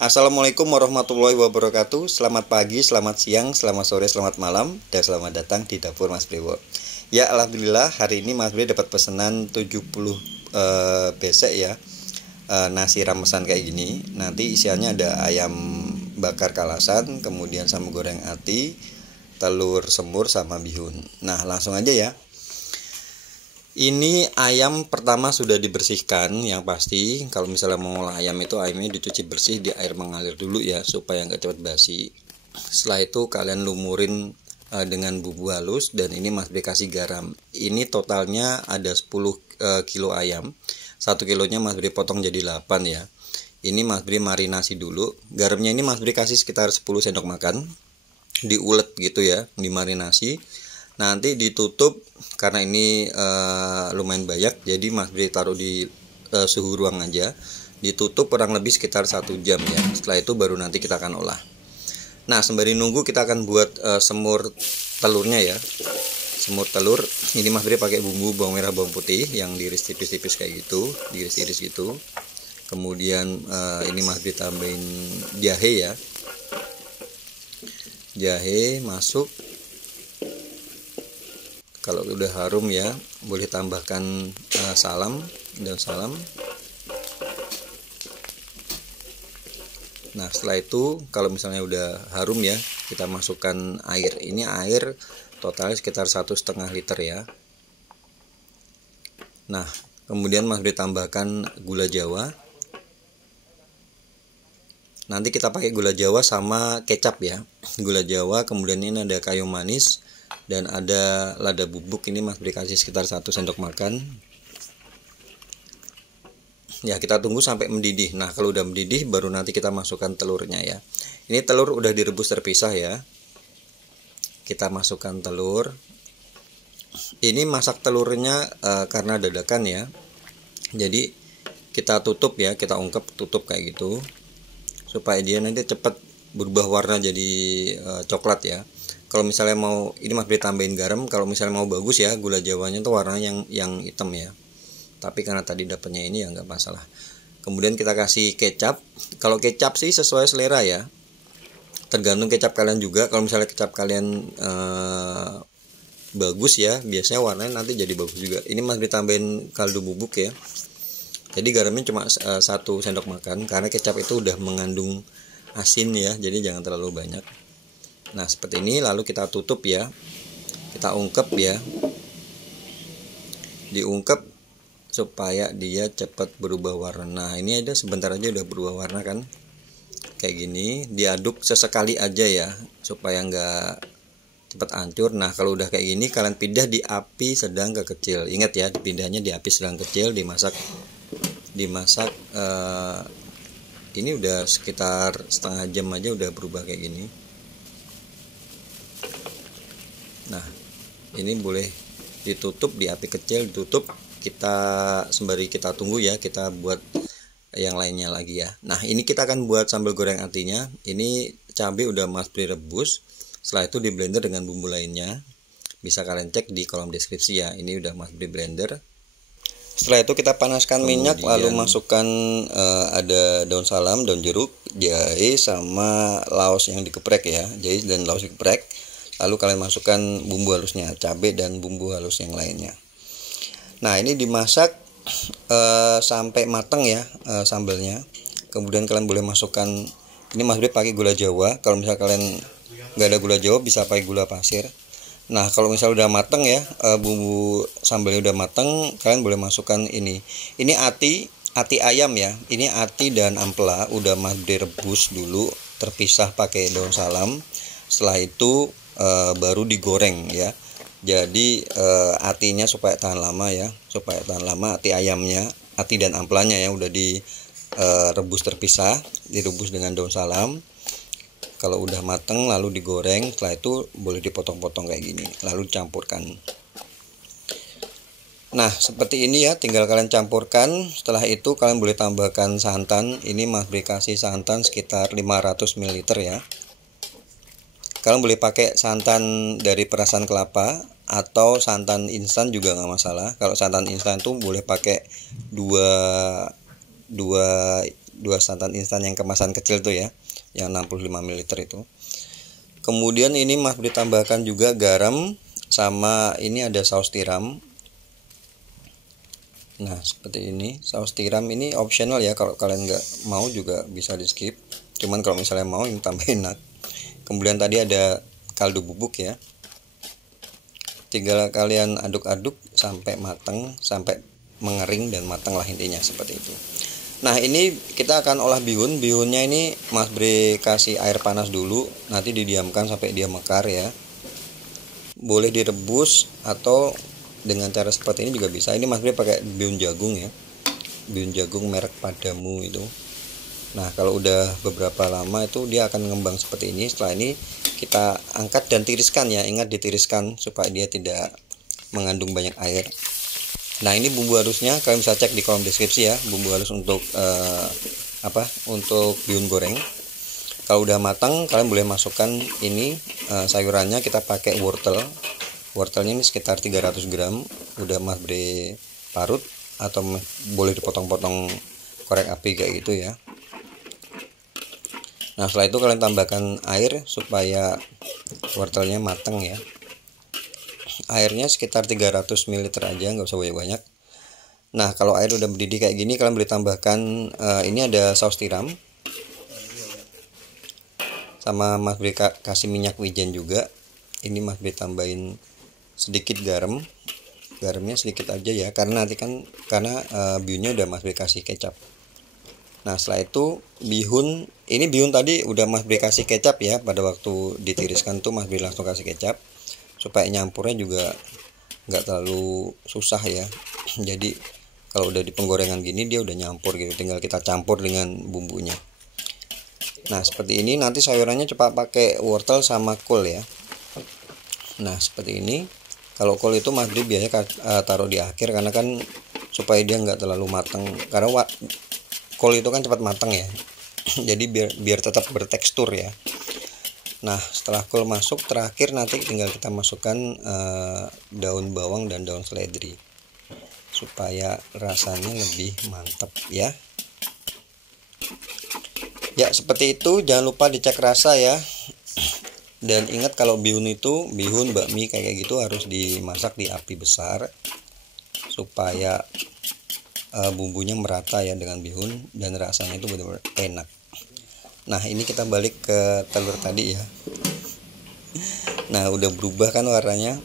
Assalamualaikum warahmatullahi wabarakatuh. Selamat pagi, selamat siang, selamat sore, selamat malam, dan selamat datang di dapur Mas Brewo. Ya, alhamdulillah hari ini Mas Brewo dapat pesanan 70 besek ya, nasi ramesan kayak gini. Nanti isiannya ada ayam bakar kalasan, kemudian sama goreng ati, telur semur sama bihun. Nah, langsung aja ya. Ini ayam pertama sudah dibersihkan, yang pasti kalau misalnya mau ngolah ayam itu ayamnya dicuci bersih di air mengalir dulu ya, supaya nggak cepat basi. Setelah itu kalian lumurin dengan bumbu halus, dan ini Mas Bre kasih garam. Ini totalnya ada 10 kilo ayam. 1 kilonya Mas Bre potong jadi 8 ya. Ini Mas Bre marinasi dulu. Garamnya ini Mas Bre kasih sekitar 10 sendok makan. Diulet gitu ya, dimarinasi. Nanti ditutup, karena ini lumayan banyak, jadi Mas Bre taruh di suhu ruang aja. Ditutup kurang lebih sekitar 1 jam ya. Setelah itu baru nanti kita akan olah. Nah, sembari nunggu kita akan buat semur telurnya ya. Semur telur ini Mas Bre pakai bumbu bawang merah bawang putih yang diiris tipis-tipis kayak gitu, diiris-iris gitu. Kemudian ini Mas Bre tambahin jahe ya. Jahe masuk. Kalau udah harum ya, boleh tambahkan daun salam. Nah, setelah itu kalau misalnya udah harum ya, kita masukkan air. Ini air totalnya sekitar 1,5 liter ya. Nah, kemudian Mas Bre tambahkan gula Jawa. Nanti kita pakai gula Jawa sama kecap ya. Gula Jawa, kemudian ini ada kayu manis dan ada lada bubuk. Ini Mas Bre kasih sekitar 1 sendok makan. Ya, kita tunggu sampai mendidih. Nah, kalau udah mendidih baru nanti kita masukkan telurnya ya. Ini telur udah direbus terpisah ya. Kita masukkan telur. Ini masak telurnya karena dadakan ya. Jadi kita tutup ya, kita ungkep tutup kayak gitu, supaya dia nanti cepat berubah warna jadi coklat ya. Kalau misalnya mau, ini Mas Bre tambahin garam. Kalau misalnya mau bagus ya, gula Jawanya tuh warnanya yang hitam ya. Tapi karena tadi dapatnya ini ya nggak masalah. Kemudian kita kasih kecap. Kalau kecap sih sesuai selera ya. Tergantung kecap kalian juga. Kalau misalnya kecap kalian bagus ya, biasanya warnanya nanti jadi bagus juga. Ini Mas Bre tambahin kaldu bubuk ya. Jadi garamnya cuma 1 sendok makan, karena kecap itu udah mengandung asin ya. Jadi jangan terlalu banyak. Nah, seperti ini, lalu kita tutup ya. Kita ungkep ya. Diungkep supaya dia cepat berubah warna. Nah, ini ada sebentar aja udah berubah warna kan. Kayak gini, diaduk sesekali aja ya, supaya nggak cepat hancur. Nah, kalau udah kayak gini kalian pindah di api sedang ke kecil. Ingat ya, dipindahnya di api sedang kecil, dimasak ini udah sekitar setengah jam aja udah berubah kayak gini. Nah, ini boleh ditutup di api kecil, ditutup. Kita sembari kita tunggu ya, kita buat yang lainnya lagi ya. Nah, ini kita akan buat sambal goreng atinya. Ini cabai udah Mas Bre rebus. Setelah itu di blender dengan bumbu lainnya. Bisa kalian cek di kolom deskripsi ya. Ini udah Mas Bre blender. Setelah itu kita panaskan minyak, lalu masukkan ada daun salam, daun jeruk, jahe sama laos yang dikeprek ya. Jahe dan laos dikeprek. Lalu kalian masukkan bumbu halusnya, cabai dan bumbu halus yang lainnya. Nah, ini dimasak sampai matang ya sambalnya. Kemudian kalian boleh masukkan, ini Mas Bre pakai gula Jawa. Kalau misalnya kalian nggak ada gula Jawa, bisa pakai gula pasir. Nah, kalau misalnya udah matang ya, bumbu sambalnya udah matang, kalian boleh masukkan ini. Ini ati ayam ya. Ini ati dan ampela udah Mas Bre rebus dulu, terpisah pakai daun salam. Setelah itu baru digoreng ya. Jadi atinya supaya tahan lama ya, supaya tahan lama. Ati ayamnya, ati dan ampelanya ya udah direbus terpisah, direbus dengan daun salam. Kalau udah mateng lalu digoreng. Setelah itu boleh dipotong-potong kayak gini, lalu campurkan. Nah, seperti ini ya, tinggal kalian campurkan. Setelah itu kalian boleh tambahkan santan. Ini Mas Bre kasih santan sekitar 500 ml ya. Kalian boleh pakai santan dari perasan kelapa atau santan instan juga nggak masalah. Kalau santan instan tuh boleh pakai dua 2 santan instan yang kemasan kecil tuh ya, yang 65 ml itu. Kemudian ini Mas Bri tambahkan juga garam, sama ini ada saus tiram. Nah seperti ini, saus tiram ini optional ya, kalau kalian nggak mau juga bisa di skip, cuman kalau misalnya mau ini tambah enak. Kemudian tadi ada kaldu bubuk ya, tinggal kalian aduk-aduk sampai matang, sampai mengering dan matang lah intinya seperti itu. Nah ini kita akan olah bihun. Bihunnya ini Mas Bri kasih air panas dulu, nanti didiamkan sampai dia mekar ya. Boleh direbus atau dengan cara seperti ini juga bisa. Ini Mas Bri pakai bihun jagung ya, bihun jagung merek Padamu itu. Nah kalau udah beberapa lama itu dia akan mengembang seperti ini. Setelah ini kita angkat dan tiriskan ya, ingat ditiriskan supaya dia tidak mengandung banyak air. Nah ini bumbu halusnya kalian bisa cek di kolom deskripsi ya, bumbu halus untuk untuk bihun goreng. Kalau udah matang kalian boleh masukkan ini sayurannya. Kita pakai wortelnya ini sekitar 300 gram, udah Mas Bri parut atau boleh dipotong-potong korek api kayak gitu ya. Nah setelah itu kalian tambahkan air supaya wortelnya matang ya. Airnya sekitar 300 ml aja, nggak usah banyak-banyak. Nah kalau air udah mendidih kayak gini kalian boleh tambahkan ini ada saus tiram, sama Mas Bri kasih minyak wijen juga. Ini Mas Bri tambahin sedikit garam, garamnya sedikit aja ya, karena nanti kan bihunnya udah Mas Bri kasih kecap. Nah setelah itu bihun tadi udah Mas Bri kasih kecap ya, pada waktu ditiriskan tuh Mas Bri langsung kasih kecap supaya nyampurnya juga nggak terlalu susah ya. Jadi kalau udah di penggorengan gini dia udah nyampur gitu, tinggal kita campur dengan bumbunya. Nah seperti ini, nanti sayurannya cepat pakai wortel sama kol ya. Nah seperti ini. Kalau kol itu Mas Bri biasanya taruh di akhir, karena kan supaya dia nggak terlalu matang, karena kol itu kan cepat matang ya. Jadi biar tetap bertekstur ya. Nah setelah kol masuk, terakhir nanti tinggal kita masukkan daun bawang dan daun seledri supaya rasanya lebih mantap ya. Ya seperti itu, jangan lupa dicek rasa ya. Dan ingat kalau bihun bakmi kayak gitu harus dimasak di api besar supaya bumbunya merata ya dengan bihun dan rasanya itu benar-benar enak. Nah ini kita balik ke telur tadi ya. Nah udah berubah kan warnanya.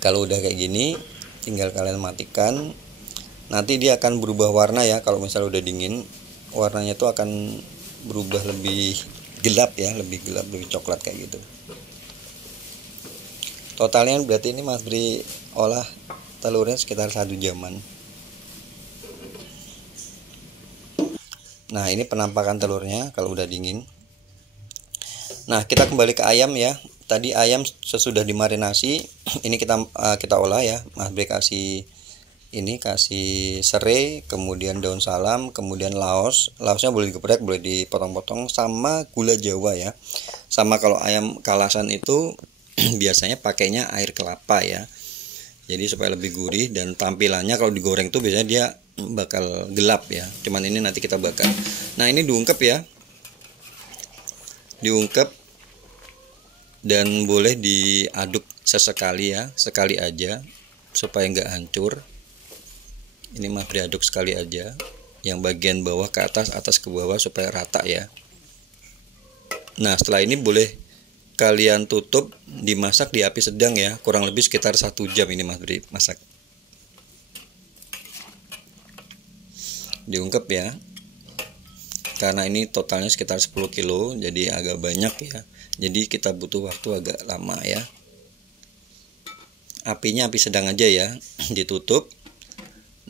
Kalau udah kayak gini tinggal kalian matikan. Nanti dia akan berubah warna ya. Kalau misalnya udah dingin, warnanya tuh akan berubah lebih gelap ya, lebih coklat kayak gitu. Totalnya berarti ini Mas Bri olah telurnya sekitar 1 jaman. Nah ini penampakan telurnya kalau udah dingin. Nah kita kembali ke ayam ya. Tadi ayam sesudah dimarinasi, ini kita olah ya. Mas Bri kasih serai, kemudian daun salam, kemudian laosnya boleh digeprek, boleh dipotong-potong, sama gula jawa ya. Sama kalau ayam kalasan itu biasanya pakainya air kelapa ya, jadi supaya lebih gurih, dan tampilannya kalau digoreng tuh biasanya dia bakal gelap ya, cuman ini nanti kita bakar. Nah ini diungkep ya, dan boleh diaduk sesekali ya, sekali aja supaya nggak hancur. Ini Mas Bri aduk sekali aja, yang bagian bawah ke atas, atas ke bawah supaya rata ya. Nah setelah ini boleh kalian tutup, dimasak di api sedang ya, kurang lebih sekitar 1 jam ini Mas Bri masak. Diungkep ya, karena ini totalnya sekitar 10 kilo, jadi agak banyak ya, jadi kita butuh waktu agak lama ya. Apinya api sedang aja ya, ditutup.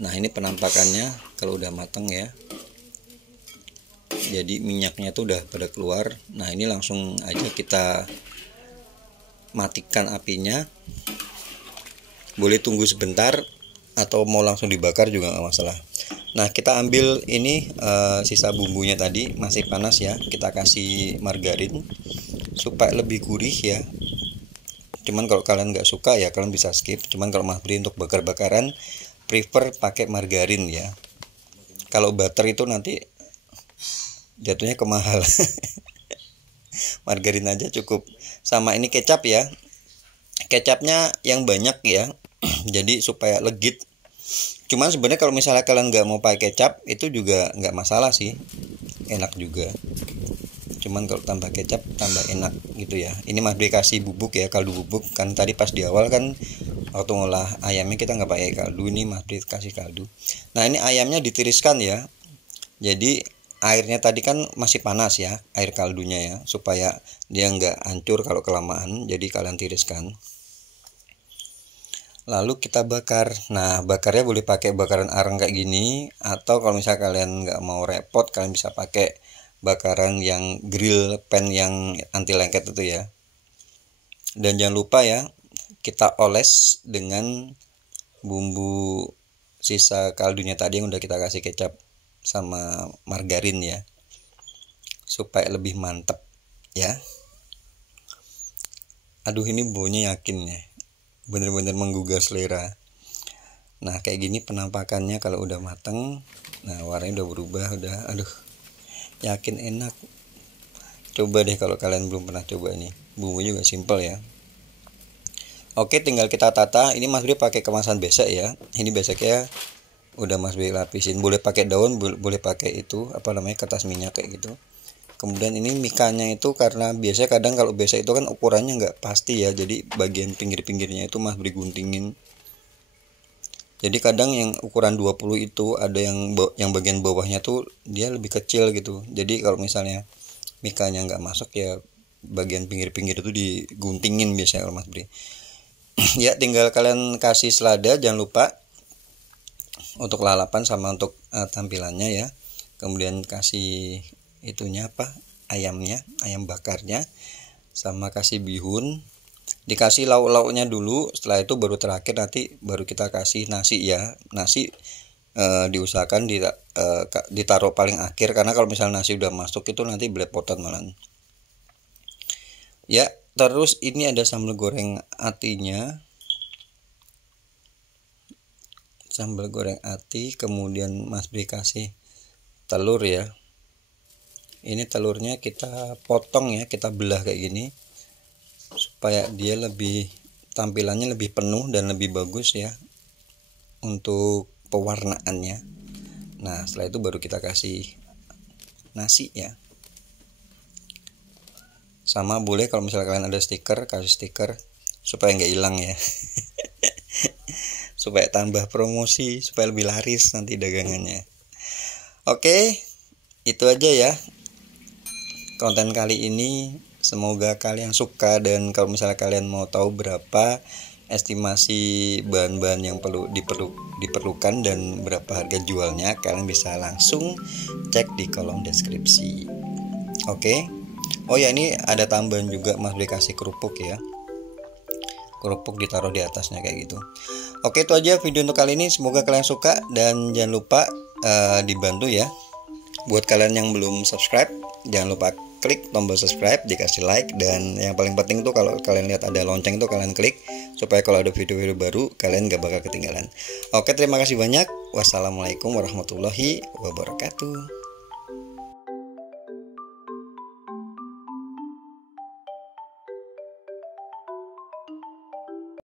Nah ini penampakannya kalau udah matang ya, jadi minyaknya tuh udah pada keluar. Nah ini langsung aja kita matikan apinya, boleh tunggu sebentar atau mau langsung dibakar juga nggak masalah. Nah kita ambil ini sisa bumbunya tadi masih panas ya, kita kasih margarin supaya lebih gurih ya. Cuman kalau kalian nggak suka ya kalian bisa skip, cuman kalau Mas Bri untuk bakar-bakaran prefer pakai margarin ya. Kalau butter itu nanti jatuhnya ke mahal. Margarin aja cukup. Sama ini kecap ya, kecapnya yang banyak ya. Jadi supaya legit. Cuman sebenarnya kalau misalnya kalian nggak mau pakai kecap itu juga nggak masalah sih, enak juga. Cuman kalau tambah kecap tambah enak gitu ya. Ini Mas Bri kasih bubuk ya, kaldu bubuk. Kan tadi pas di awal kan waktu ngolah ayamnya kita nggak pakai kaldu, ini Mas Bri kasih kaldu. Nah ini ayamnya ditiriskan ya. Jadi airnya tadi kan masih panas ya, air kaldunya ya, supaya dia nggak hancur kalau kelamaan. Jadi kalian tiriskan. Lalu kita bakar. Nah bakarnya boleh pakai bakaran arang kayak gini, atau kalau misalnya kalian nggak mau repot, kalian bisa pakai bakaran yang grill pan yang anti lengket itu ya. Dan jangan lupa ya, kita oles dengan bumbu sisa kaldunya tadi yang udah kita kasih kecap sama margarin ya, supaya lebih mantep ya. Aduh ini baunya yakin ya, bener-bener menggugah selera. Nah kayak gini penampakannya kalau udah mateng. Nah warnanya udah berubah, udah aduh yakin enak. Coba deh kalau kalian belum pernah coba ini. Bumbunya juga simple ya. Oke, tinggal kita tata. Ini Mas Bri pakai kemasan besek ya. Ini beseknya udah Mas Bri lapisin. Boleh pakai daun, boleh pakai itu apa namanya, kertas minyak kayak gitu. Kemudian ini mikanya itu karena biasanya kadang kalau besek itu kan ukurannya nggak pasti ya. Jadi bagian pinggir-pinggirnya itu Mas Bri guntingin. Jadi kadang yang ukuran 20 itu ada yang bagian bawahnya tuh dia lebih kecil gitu. Jadi kalau misalnya mikanya nggak masuk ya bagian pinggir-pinggir itu diguntingin biasanya kalau Mas Bri. Ya tinggal kalian kasih selada, jangan lupa untuk lalapan sama untuk tampilannya ya. Kemudian kasih itunya apa? Ayamnya, ayam bakarnya, sama kasih bihun. Dikasih lauk-lauknya dulu, setelah itu baru terakhir nanti baru kita kasih nasi ya. Nasi diusahakan ditaruh paling akhir, karena kalau misalnya nasi udah masuk itu nanti belepotan malah. Ya, terus ini ada sambal goreng atinya. Sambal goreng ati, kemudian Mas Bri kasih telur ya. Ini telurnya kita potong ya, kita belah kayak gini supaya dia lebih tampilannya lebih penuh dan lebih bagus ya untuk pewarnaannya. Nah setelah itu baru kita kasih nasi ya. Sama boleh kalau misalnya kalian ada stiker, kasih stiker supaya nggak hilang ya. Supaya tambah promosi, supaya lebih laris nanti dagangannya. Oke, itu aja ya konten kali ini. Semoga kalian suka, dan kalau misalnya kalian mau tahu berapa estimasi bahan-bahan yang diperlukan dan berapa harga jualnya, kalian bisa langsung cek di kolom deskripsi. Oke. Oh ya, ini ada tambahan juga Mas Bri kasih kerupuk ya. Kerupuk ditaruh di atasnya kayak gitu. Oke, itu aja video untuk kali ini. Semoga kalian suka, dan jangan lupa dibantu ya. Buat kalian yang belum subscribe, jangan lupa klik tombol subscribe, dikasih like, dan yang paling penting tuh kalau kalian lihat ada lonceng itu kalian klik supaya kalau ada video-video baru kalian gak bakal ketinggalan. Oke, terima kasih banyak. Wassalamualaikum warahmatullahi wabarakatuh.